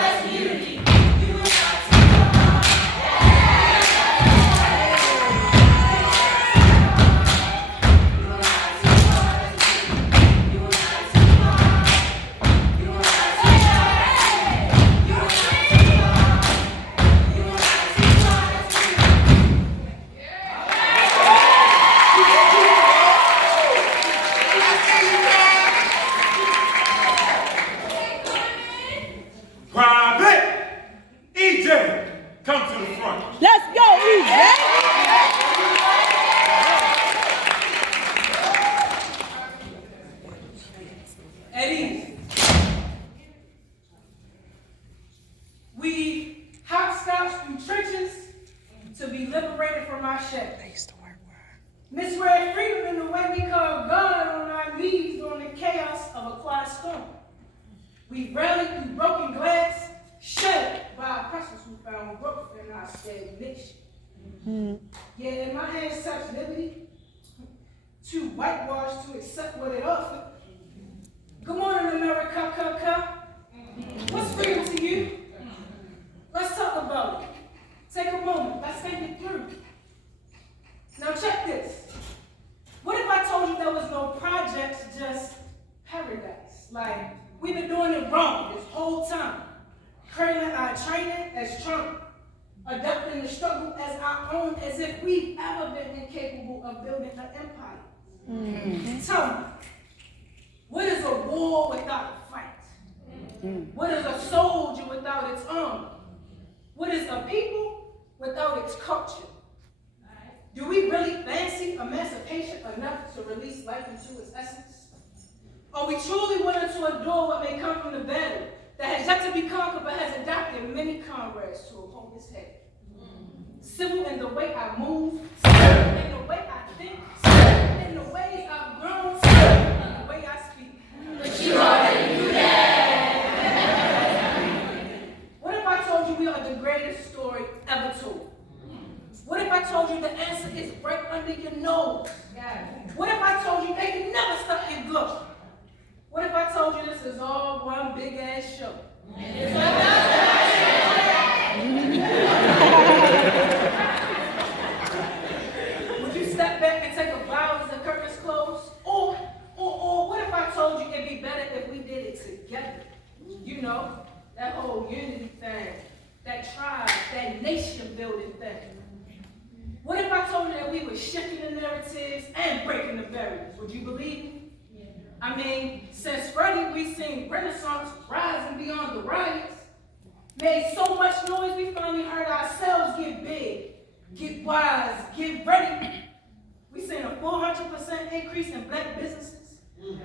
that's unity. Misread freedom in the way we call God on our knees during the chaos of a quiet storm. We rallied through broken glass, shattered by oppressors who found growth in our stagnation. Yeah, in my hands touch liberty, too whitewashed to accept what it offered. Good morning, America, What's freedom to you? Let's talk about it. Take a moment, let's think it through. Now check this. What if I told you there was no projects, just paradise? Like, we've been doing it wrong this whole time. Cradling our training as Trump, adopting the struggle as our own, as if we've ever been incapable of building an empire. Tell me, what is a war without a fight? What is a soldier without its armor? What is a people without its culture? Do we really fancy emancipation enough to release life into its essence? Are we truly willing to endure what may come from the battle that has yet to be conquered but has adopted many comrades to uphold its head? Civil in the way I move, civil in the way I think, civil in the ways I've grown, civil in the way I speak. But you already knew that. What if I told you we are the greatest story ever told? What if I told you the answer is right under your nose? What if I told you they can never stop your glow? What if I told you this is all one big ass show? Would you step back and take a bow as the curtains close? Or what if I told you it'd be better if we did it together? You know, that whole unity thing, that tribe, that nation building thing. What if I told you that we were shifting the narratives and breaking the barriers? Would you believe me? I mean, since Freddie, we've seen Renaissance rising beyond the riots. Made so much noise, we finally heard ourselves get big, get wise, get ready. We've seen a 400% increase in black businesses,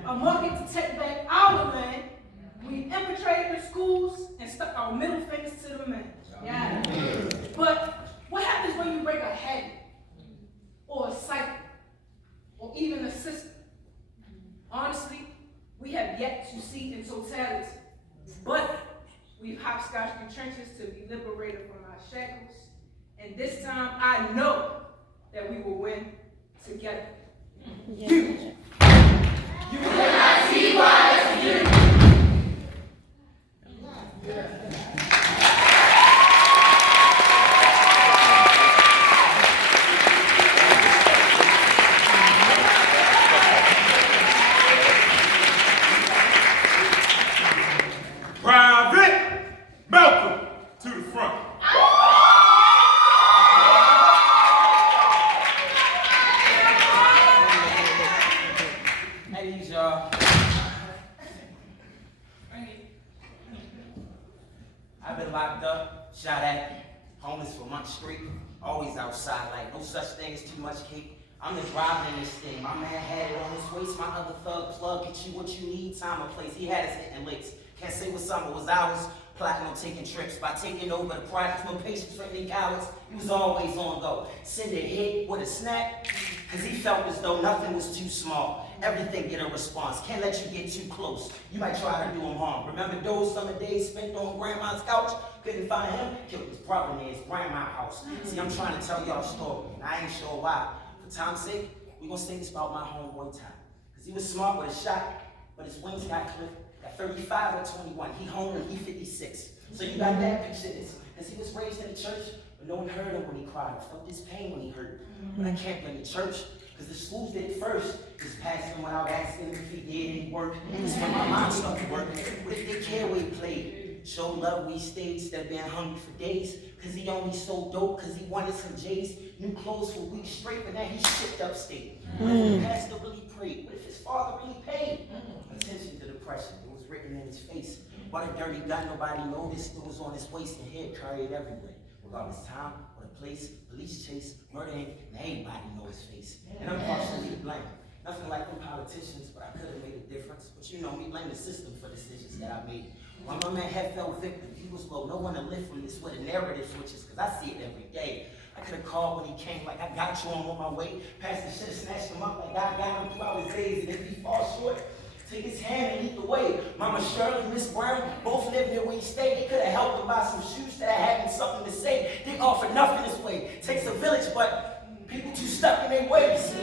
a market to take back our land. We infiltrated the schools and stuck our middle fingers to the man. Yeah. But what happens when you break a habit, or a cycle, or even a system? Honestly, we have yet to see in totality, but we've hopscotched through trenches to be liberated from our shackles, and this time I know that we will win together. Yeah. You cannot see why it's unity. I've been locked up, shot at, homeless for months straight, always outside, like no such thing as too much cake. I'm the driver in this thing. My man had it on his waist, my other thug plug, get you what you need, time or place. He had us hitting licks. Can't say what summer was ours, plotting on taking trips. By taking over the project, no patience for any cowards. He was always on go. Send a hit with a snap, cause he felt as though nothing was too small. Everything get a response. Can't let you get too close. You might try to do him harm. Remember those summer days spent on grandma's couch? Couldn't find him? Killed his brother in his grandma's house. See, I'm trying to tell y'all a story, and I ain't sure why. For time's sake, we gonna say this about my homeboy Tom. Cause he was smart with a shot, but his wings got clipped, At 35 or 21, he home and he 56. So you got that, picture this. Because he was raised in the church, but no one heard him when he cried. Felt his pain when he hurt. But I can't blame the church, because the schools did it first. Just passed him without asking him if he did any work. That's when my mom started working. What if they care where he played? Show love we stayed instead of being hungry for days. Because he only sold dope because he wanted some J's. New clothes for weeks straight, but now he shipped upstate. What if the pastor really prayed? What if his father really paid? Attention to depression. It was written in his face. What a dirty gun, nobody noticed. It was on his waist and hair carried everywhere. Regardless of time or the place, police chase, murdering, and everybody know his face. And I'm partially to blame. Nothing like them politicians, but I could have made a difference. But you know me, blame the system for decisions that I made. When my man had fell victim, he was low. No one to live from this where the narrative switches, because I see it every day. I could have called when he came, like I got you, I'm on my way. Pastor should have snatched him up like I got him throughout his days. And if he falls short, take his hand and lead the way. Mama Shirley, Miss Brown, both lived there where he stayed. They could have helped him buy some shoes that I had and something to say. They offer nothing this way. Takes a village, but people too stuck in their ways.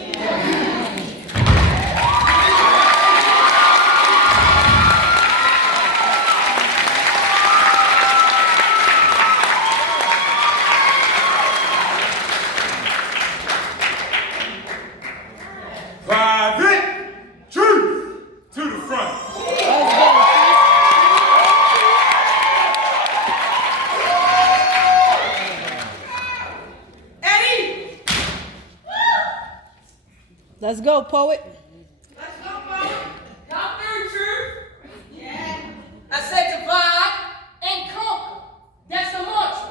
Private truth to the front. Eddie! Let's go, poet. Let's go, poet. Come through, truth. Yeah. I said divide and conquer. That's the mantra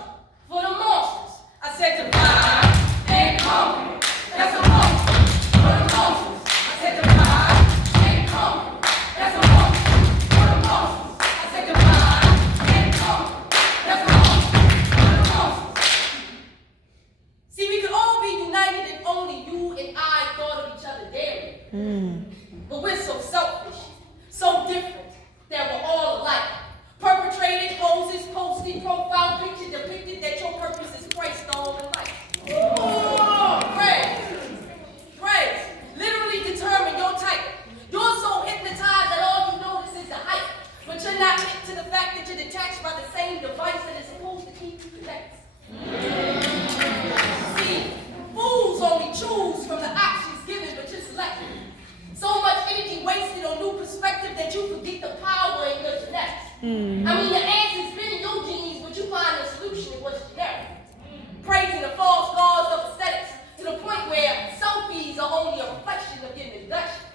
for the monsters. I said divide and conquer. That's the mantra for the monsters. I said divide and conquer. That's the mantra for the monsters. I said divide and conquer. That's the mantra for the monsters. See, we could all be united if only you and I thought of each other daily. But we're so selfish, so different, that we're all alike. Perpetrated poses, posted profile picture depicted that your purpose is Christ all in life. Praise. Literally determine your type. You're so hypnotized that all you notice is the hype. But you're not hit to the fact that you're detached by the same device that is supposed to keep you connected. See, fools only choose from the options given, but you're selected. So much energy wasted on new perspective that you forget the power in your genetics. I mean, the answer's been in your genes, but you find the solution in what's generic. Praising the false gods of aesthetics to the point where selfies are only a reflection of your neglection.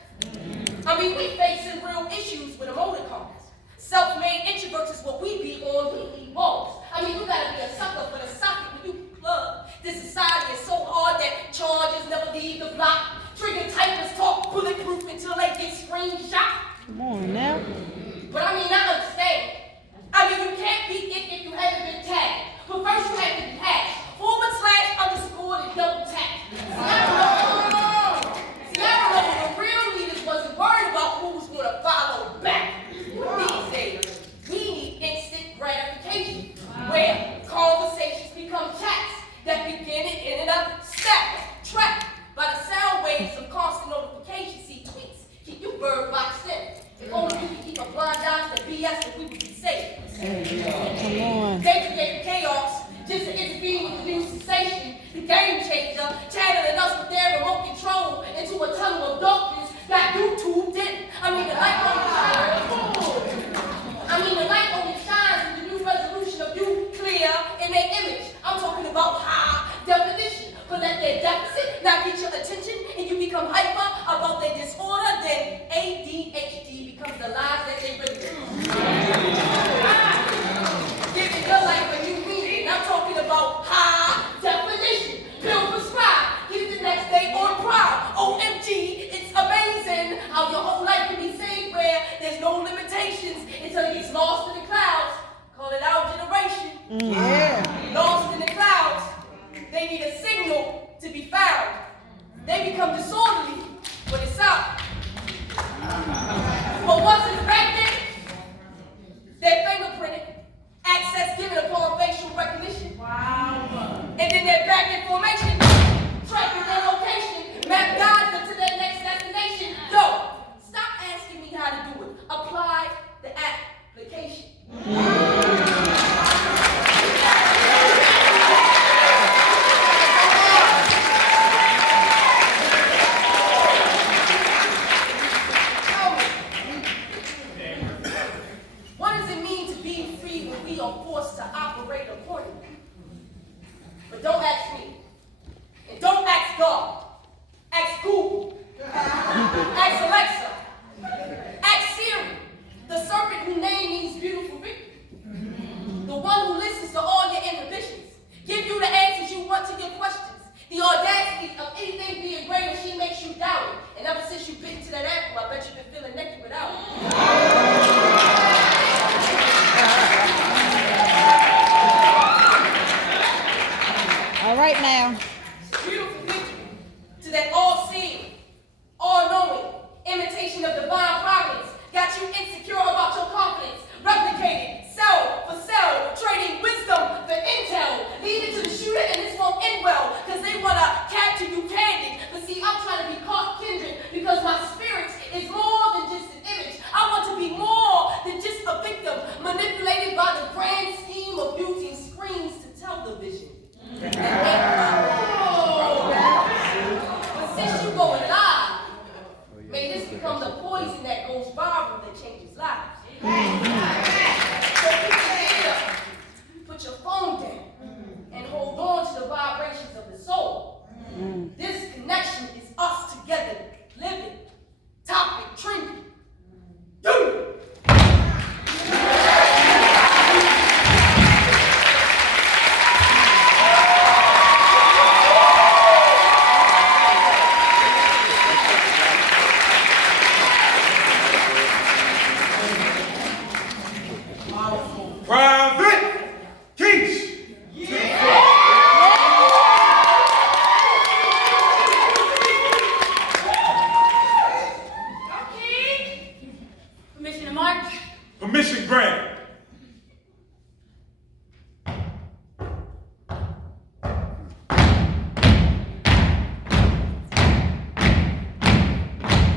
I mean, we facing real issues with emoticons. Self-made introverts is what we be on weekly walls. I mean, you gotta be a sucker for the socket when you plug. This society is so hard that charges never leave the block. Trigger typers talk bulletproof until they get screenshot. Come on now. But I mean, I understand. I mean, you can't beat it if you haven't been tagged. But first you have to be hashed. /_ and double tap. See, I remember when real leaders wasn't worried about who was gonna follow back. These days, we need instant gratification, where conversations become chats that begin and end up stacked, trapped by the sound waves of constant notification. See, tweets keep you bird boxed in. If only you could keep a blind eye to the BS, then we would be safe. Come on. They create chaos just to intervene with the new sensation, the game changer, channeling us with their remote control into a tunnel of darkness that YouTube didn't. I mean, the light only shines. The light only shines with the new resolution of you clear in their image. I'm talking about high definition. But let their deficit not get your attention and you become hyper about their disorder, then ADHD becomes the lies that they really do. Giving your life a new meaning. I'm talking about high definition. Pill prescribed. Get it the next day on Pride. OMG, it's amazing how your whole life can be saved where there's no limitations until it gets lost in the clouds. Call it our generation. Yeah. Lost in the clouds. They need a signal to be found. They become disorderly when it's out. But once it's back there, they're fingerprinted, access given upon facial recognition. Wow. And then they're back in formation, tracking their location, map guides them to their next destination. Yo, stop asking me how to do it. Apply the May this become the poison that goes viral that changes lives. So put your head up, put your phone down, and hold on to the vibrations of the soul. This connection is us together, living, topic, trending. Private Keys. Okay. Permission to march. Permission granted.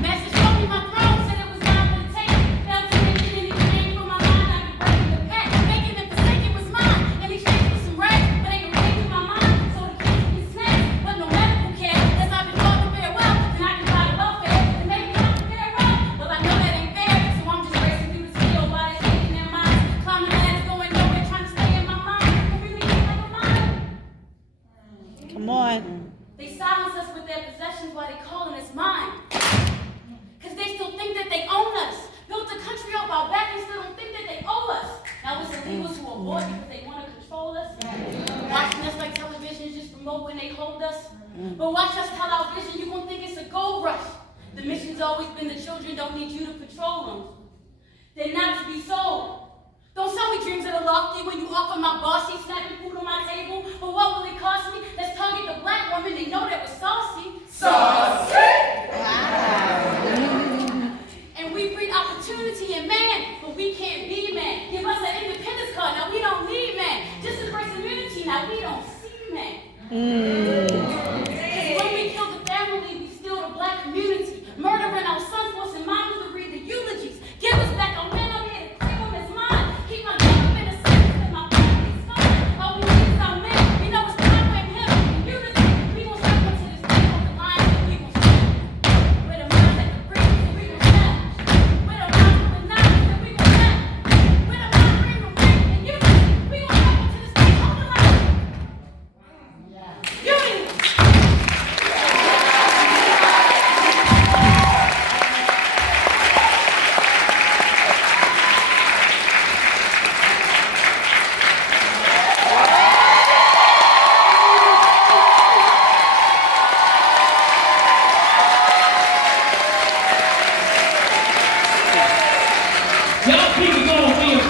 Master showed me my throne, said it was mine for the taking. Failed to mention anything came from my mind. I'd be breaking the pact, making it forsaken was mine. In exchange for some rags, but ain't no change in my mind. So the kids be snatched, but no medical care. As I've been taught to farewell, then I can buy the welfare. And maybe I can fare well. Well, I know that ain't fair, so I'm just racing through this field while they're shaking their minds. Climbing ladders, going nowhere, trying to stay in my mind. Communicate like a mind. Come on. They silence us with their possessions while they calling us mine. Cause they still think that they own us. Built the country up our back and still don't think that they owe us. Now it's illegal to avoid because they want to control us. Watching us like television just promote when they hold us. But watch us tell our vision, you gon' think it's a gold rush. The mission's always been the children don't need you to patrol them. They're not to be sold. Don't sell me dreams that are lofty when you offer my bossy, snapping food on my table. But what will it cost me? Let's target the black woman, they know that we're saucy. Saucy.